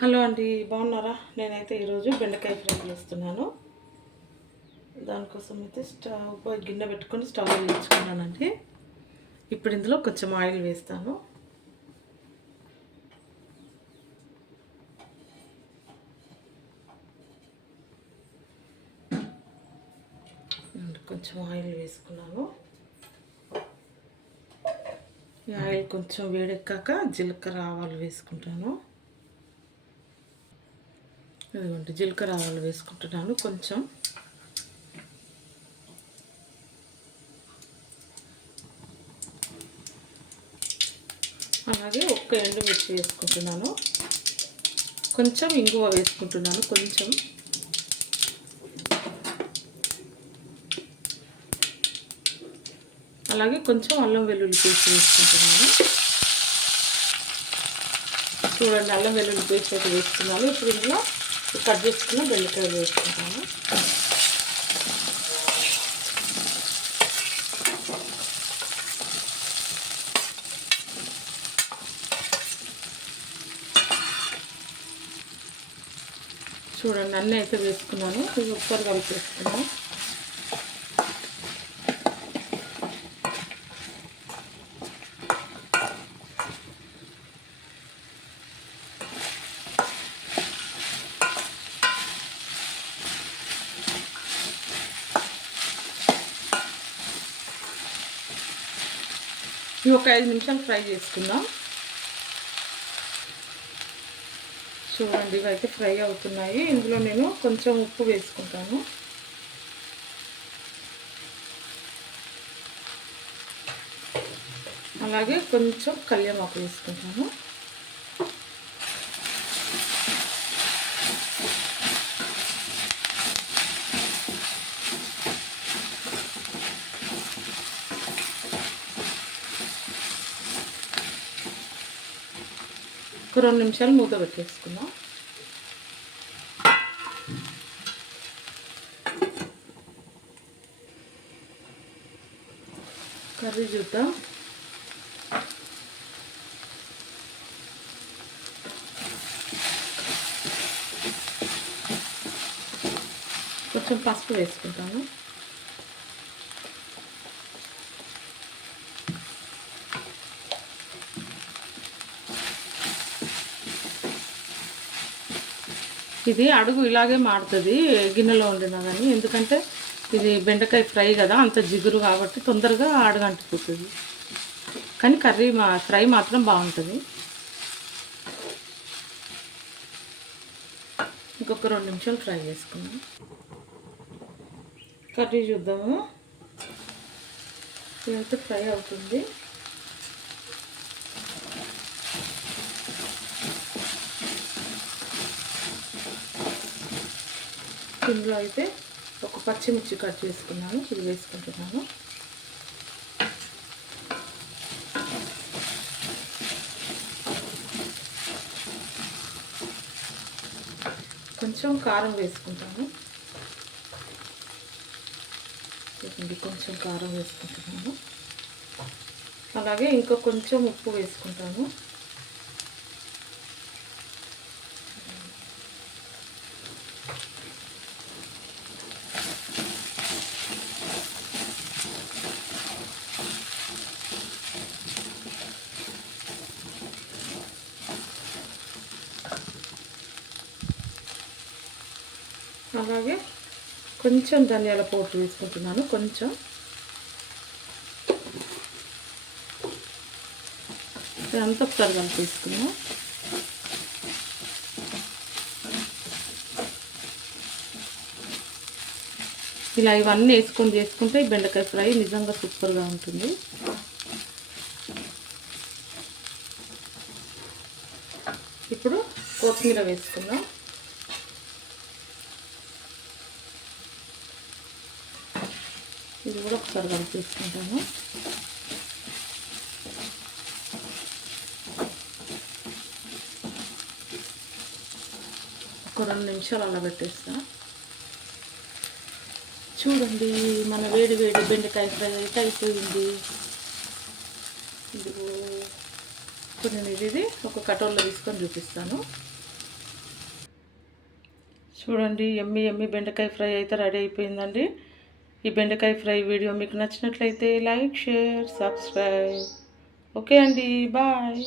Hello అండి, బాగున్నారా? నేనైతే ఈరోజు బెండకాయ ఫ్రై చేస్తున్నాను. దానికోసం అయితే గిన్నె పెట్టుకొని స్టవ్ వెలిగించుకున్నానండి. ఇప్పుడు ఇందులో కొంచెం ఆయిల్ వేస్తాను. కొంచెం ఆయిల్ వేసుకున్నాను. ఈ ఆయిల్ కొంచెం వేడెక్కాక జీలకర్ర ఆవాలు వేసుకుంటాను. ఇదిగోండి, జీలకర్ర ఆవాలు వేసుకుంటున్నాను కొంచెం. అలాగే ఒక్క ఎండుమిర్చి వేసుకుంటున్నాను. కొంచెం ఇంగువ వేసుకుంటున్నాను. కొంచెం అలాగే కొంచెం అల్లం వెల్లుల్లి పేస్ట్ వేసుకుంటున్నాను. చూడండి, అల్లం వెల్లుల్లి పేస్ట్ అయితే వేసుకున్నాను. ఇప్పుడు ఇందులో కట్ చేసుకున్న బెండకాయలు వేసుకుంటాను. చూడండి, అన్నీ అయితే వేసుకున్నాను. ఇది ఒకసారి కలిపేసుకున్నాను. ఇవి ఒక 5 నిమిషాలు ఫ్రై చేసుకుందాం. చూడండి, ఇవైతే ఫ్రై అవుతున్నాయి. ఇందులో నేను కొంచెం ఉప్పు వేసుకుంటాను. అలాగే కొంచెం కళ్యామాకు వేసుకుంటాను. ఒక 2 నిమిషాలు మూత పెట్టేసుకుందాం. కర్రీ చూద్దాం. కొంచెం పసుపు వేసుకుంటాను. ఇది అడుగు ఇలాగే మాడుతుంది గిన్నెలో వండినా కానీ, ఎందుకంటే ఇది బెండకాయ ఫ్రై కదా, అంత జిగురు కాబట్టి తొందరగా అడుగు అంటుకుతుంది. కానీ ఫ్రై మాత్రం బాగుంటుంది. ఇంకొక 2 నిమిషాలు ఫ్రై చేసుకున్నాం. కర్రీ చూద్దాము. ఇదంతా ఫ్రై అవుతుంది. ఇందులో అయితే ఒక పచ్చిమిర్చి కట్ చేసుకున్నాను, ఇది వేసుకుంటున్నాను. కొంచెం కారం వేసుకుంటాను. కొంచెం కారం వేసుకుంటున్నాను. అలాగే ఇంకా కొంచెం ఉప్పు వేసుకుంటాను. అలాగే కొంచెం ధనియాల పౌడర్ వేసుకుంటున్నాను. కొంచెం ఇదంతా ఒకసారి కలిపేసుకున్నాం. ఇలా ఇవన్నీ వేసుకొని చేసుకుంటే బెండకాయ ఫ్రై నిజంగా సూపర్గా ఉంటుంది. ఇప్పుడు కొత్తిమీర వేసుకుందాం. ఇది కూడా ఒకసారి కలిపేసుకుంటాను. ఒక 2 నిమిషాలు అలా పెట్టేస్తా. చూడండి, మన వేడి వేడి బెండకాయ ఫ్రై అయితే అయిపోయింది. ఇదిగో ఇప్పుడు నేను ఇది ఒక కటోర్లో తీసుకొని చూపిస్తాను. చూడండి, ఎమ్మి ఎమ్మి బెండకాయ ఫ్రై అయితే రెడీ అయిపోయిందండి. ఈ బెండకాయ ఫ్రై వీడియో మీకు నచ్చినట్లయితే లైక్, షేర్, సబ్స్క్రైబ్. ఓకే అండి, బాయ్.